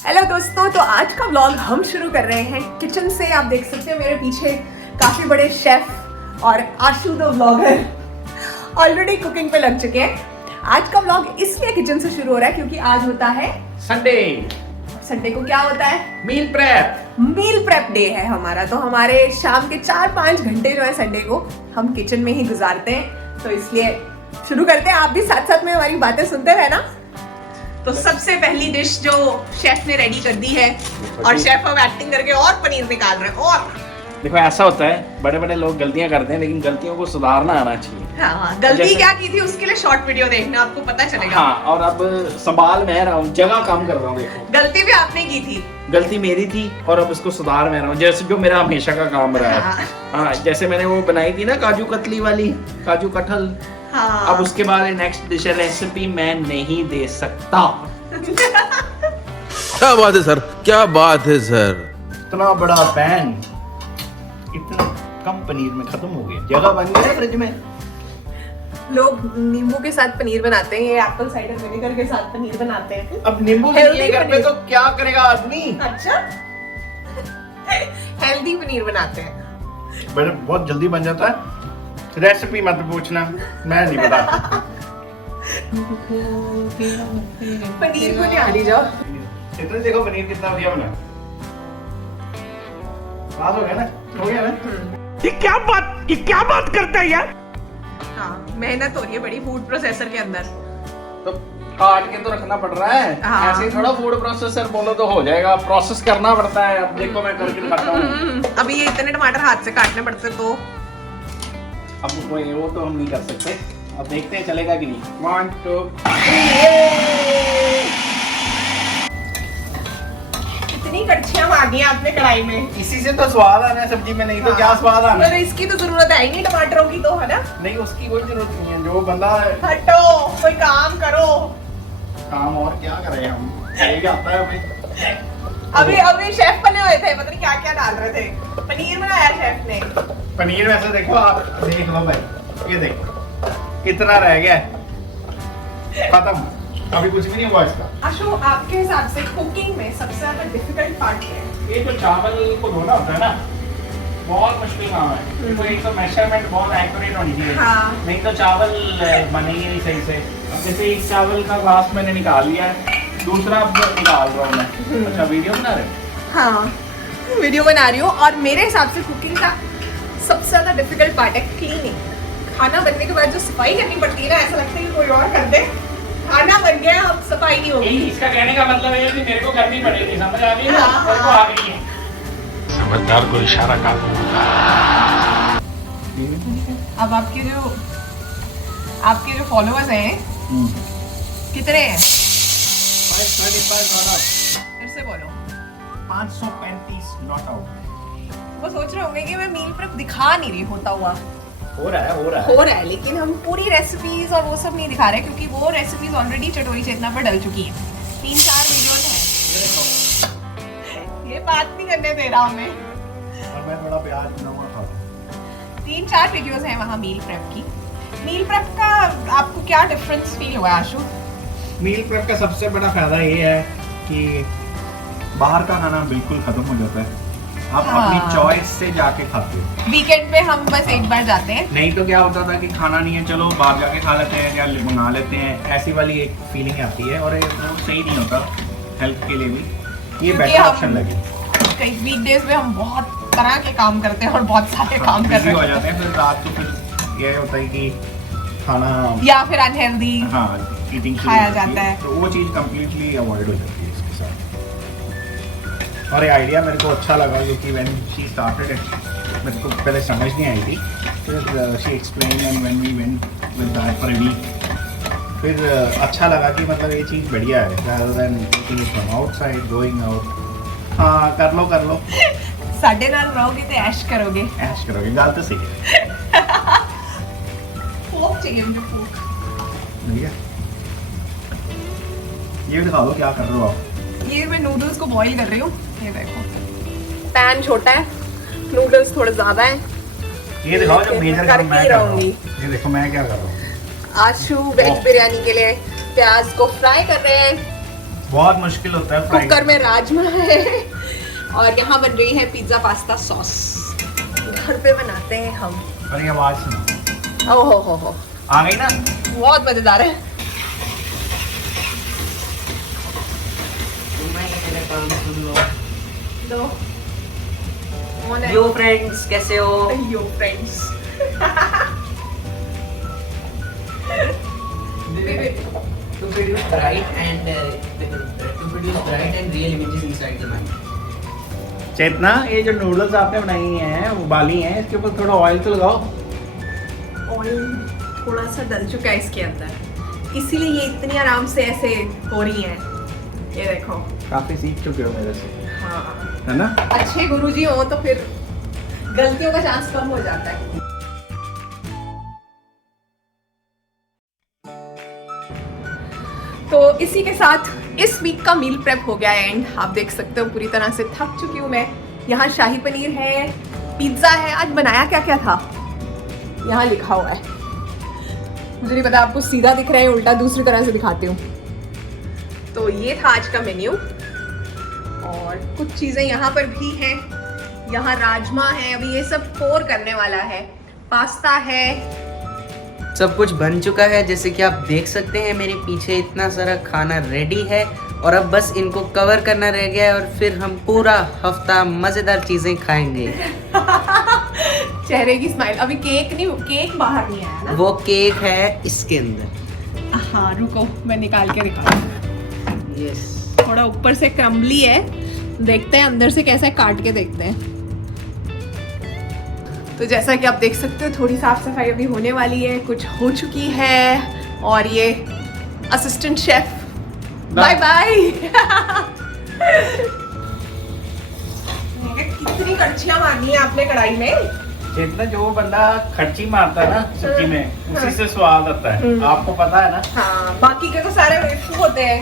Hello दोस्तों, तो आज का व्लॉग हम शुरू कर रहे हैं किचन से। आप देख सकते हो मेरे पीछे काफी बड़े शेफ और आशु द व्लॉगर ऑलरेडी कुकिंग पे लग चुके हैं। आज का व्लॉग इसलिए किचन से शुरू हो रहा है क्योंकि आज होता है संडे। संडे को क्या होता है? Meal prep. Meal prep day है हमारा। तो हमारे शाम के 4-5 घंटे जो है संडे को हम किचन में ही गुजारते हैं, तो इसलिए शुरू करते हैं। आप भी साथ साथ में हमारी बातें सुनते रहना। तो सबसे पहली डिश जो शेफ ने रेडी कर दी है, और शेफ अब एक्टिंग करके और पनीर निकाल रहे हैं। और देखो ऐसा होता है, बड़े बड़े लोग गलतियां करते हैं, लेकिन गलतियों को सुधारना आना चाहिए। हाँ, गलती क्या की थी उसके लिए शॉर्ट वीडियो देखना, आपको पता चलेगा। हाँ, और अब संभाल मैं रहा हूँ, जगह काम कर रहा हूँ। देखो गलती भी आपने की थी, गलती मेरी थी और अब इसको सुधार मैं रहा हूँ, जैसे जो मेरा हमेशा का काम रहा है। हाँ, जैसे मैंने वो बनाई थी ना काजू कतली वाली, काजू कटहल। हाँ। अब उसके बाद नेक्स्ट डिश रेसिपी मैं नहीं दे सकता। क्या बात है सर, क्या बात है सर। इतना बड़ा पैन इतना कम पनीर में खत्म हो गया। जगह बन गई ना फ्रिज में। लोग नींबू के साथ पनीर बनाते हैं, ये एप्पल साइडर विनेगर के साथ पनीर बनाते हैं। अब नींबू भी नहीं घर पे तो क्या करेगा आदमी। अच्छा, हेल्दी पनीर बनाते हैं। बड़े बहुत जल्दी बन जाता है। रेसिपी मत पूछना, मैं नहीं बता। पनीर को निहारी जाओ। इतना देखो पनीर कितना बढ़िया बना। पास हो गया ना, हो गया ना। ये क्या बात करता है यार। हाँ, मेहनत हो रही है बड़ी फूड प्रोसेसर के अंदर। तो काट के तो रखना पड़ रहा है। हाँ। ऐसे ही थोड़ा फूड प्रोसेसर बोलो तो हो जाएगा, प्रोसेस करना पड़ता है। अब देखो मैं करके दिखाता हूँ। अभी ये इतने टमाटर हाथ से काटने पड़ते, तो अब कोई वो तो हम नहीं कर सकते। अब देखते हैं चलेगा कि नहीं। 1 2 इतनी कड़छियां मार दी आपने कढ़ाई में। इसी से तो स्वाद आना है सब्जी में, नहीं तो क्या स्वाद आना पर है। इसकी तो जरूरत है ही नहीं टमाटरों की, तो है ना। नहीं, उसकी कोई जरूरत नहीं है। जो बंदा हटो, कोई काम करो। काम और क्या करें हम, यही आता है भाई। अभी शेफ बने हुए थे, पता नहीं क्या क्या डाल रहे थे। पनीर बनाया शेफ ने। पनीर वैसे देखो, आप देख लो भाई, ये देखो कितना रह गया है। खत्म, अभी कुछ भी नहीं हुआ इसका। आशु, आपके हिसाब से कुकिंग में सबसे ज्यादा डिफिकल्ट पार्ट क्या है? ये जो चावल को धोना होता है ना, बहुत मुश्किल काम है। तो एक तो मेजरमेंट बहुत एक्यूरेट होनी चाहिए। हाँ। नहीं तो चावल बनेंगे नहीं सही से। अब जैसे एक चावल का ग्लास मैंने निकाल लिया है, दूसरा अब निकाल रहा हूँ मैं। अच्छा, वीडियो बना रहे हो? हाँ, वीडियो बना रही हूँ। और मेरे हिसाब से कुकिंग का सबसे ज्यादा डिफिकल्ट पार्ट है क्लीनिंग। खाना बनने के बाद जो सफाई करनी पड़ती है ना, ऐसा लगता है कि कोई और कर दे। खाना बन गया, अब सफाई नहीं होगी। इसका कहने का मतलब है कि मेरे को करनी पड़ेगी। समझ आ गई ना? हाँ, मेरे को आ गई है। समझदार को इशारा काफी होता है। अब आपके जो फॉलोअर्स हैं कितने हैं? 535 फिर से बोलो। 535 नॉट आउट। वो सोच रहे होंगे कि मैं मील प्रेप दिखा नहीं रही होता हुआ। हो रहा है हो रहा है, लेकिन हम पूरी रेसिपीज और वो सब नहीं दिखा रहे, क्योंकि वो रेसिपीज ऑलरेडी चटोरी चेतना पर डल चुकी है। 3-4 वीडियोस हैं। ये बात नहीं करने दे रहा हमें। और मैं थोड़ा प्याज बनाऊंगा खा। 3-4 वीडियोस हैं वहाँ मील प्रेप की। मील प्रेप का आपको क्या डिफरेंस फील हुआ आशु? मील प्रेप का सबसे बड़ा फायदा ये है कि बाहर का खाना बिल्कुल खत्म हो जाता है। आप हाँ। अपनी चॉइस से जाके खाते हो। वीकेंड पे हम बस एक बार जाते हैं। नहीं तो क्या होता था कि खाना नहीं है, चलो बाहर जाके खा लेते हैं या मंगा लेते हैं, ऐसी वाली एक फीलिंग आती है और वो सही नहीं होता हेल्थ के लिए भी। ये क्योंकि बेटर हम ऑप्शन लगे। कई वीकडेज में हम बहुत तरह के काम करते हैं और बहुत सारे काम कर बिजी रहे हो हैं, जाते हैं, फिर रात को फिर ये होता है कि खाना या फिर अनहेल्दी हाँ ईटिंग खाया जाता है। तो वो चीज़ कम्प्लीटली अवॉइड हो जाती है इसके साथ। और ये आइडिया मेरे को अच्छा लगा क्योंकि व्हेन शी स्टार्टेड इट मेरे को पहले समझ नहीं आई थी। फिर she explain and when we went with that for a week, फिर अच्छा लगा कि मतलब ये चीज़ बढ़िया है rather than eating it from outside, going out। हाँ, कर लो साढ़े नाल रहोगे तो ऐश करोगे। ऐश करोगे, गाल तो सही है। फोक चाहिए मुझे, फोक। भैया ये दिखा दो क्या कर रहे हो आप। ये मैं नूडल्स को बॉईल कर रही हूँ। ये देखो, पैन छोटा है, नूडल्स थोड़े ज्यादा हैं। ये दिखाओ जो मेजर कर काम मैं ही कर रहा हूँ। रहूंगी। ये देखो मैं क्या कर रहा हूँ। आशु वेज बिरयानी के लिए प्याज को फ्राई कर रहे हैं। बहुत मुश्किल होता है फ्राई कुकर में राजमा है और यहाँ बन रही है पिज्जा पास्ता सॉस। घर पे बनाते हैं हम। और ये आवाज सुनो, हो आ गई ना? बहुत मजेदार है। दो यो फ्रेंड्स, कैसे हो? Yo friends. To produce bright and real images inside the mind. Chetna, ये जो नूडल्स आपने बनाई हैं उबाली हैं, इसके ऊपर थोड़ा ऑयल तो लगाओ। ऑयल थोड़ा सा डल चुका है इसके अंदर, इसीलिए ये इतनी आराम से ऐसे हो रही हैं। ये देखो, काफी सीख चुके हो मेरे से, हाँ है ना? अच्छे गुरुजी हो तो फिर गलतियों का चांस कम हो जाता है। तो इसी के साथ इस वीक का मील प्रेप हो गया एंड आप देख सकते हो पूरी तरह से थक चुकी हूँ मैं। यहाँ शाही पनीर है, पिज्ज़ा है। आज बनाया क्या क्या था यहाँ लिखा हुआ है, मुझे नहीं पता, आपको सीधा दिख रहा है उल्टा दूसरी तरह से दिखाती हूँ। तो ये था आज का मेन्यू और कुछ चीज़ें यहाँ पर भी हैं। यहाँ राजमा है, अभी ये सब पोर करने वाला है। पास्ता है, सब कुछ बन चुका है, जैसे कि आप देख सकते हैं मेरे पीछे इतना सारा खाना रेडी है और अब बस इनको कवर करना रह गया है और फिर हम पूरा हफ्ता मजेदार चीजें खाएंगे। चेहरे की स्माइल। अभी केक नहीं, केक बाहर नहीं आया ना? वो केक है इसके अंदर। हाँ रुको, मैं निकाल के दिखाऊं। यस, थोड़ा ऊपर से क्रम्बली है, देखते हैं अंदर से कैसा है, काट के देखते हैं। तो जैसा कि आप देख सकते हो थोड़ी साफ सफाई अभी होने वाली है, कुछ हो चुकी है। और ये असिस्टेंट शेफ बाय बाय। कितनी कड़छियां मारनी है आपने कढ़ाई में? चेतना, जो बंदा खर्ची मारता है ना सब्जी में, उसी से स्वाद आता है, आपको पता है ना? हाँ, बाकी के तो सारे बेवकूफ होते हैं।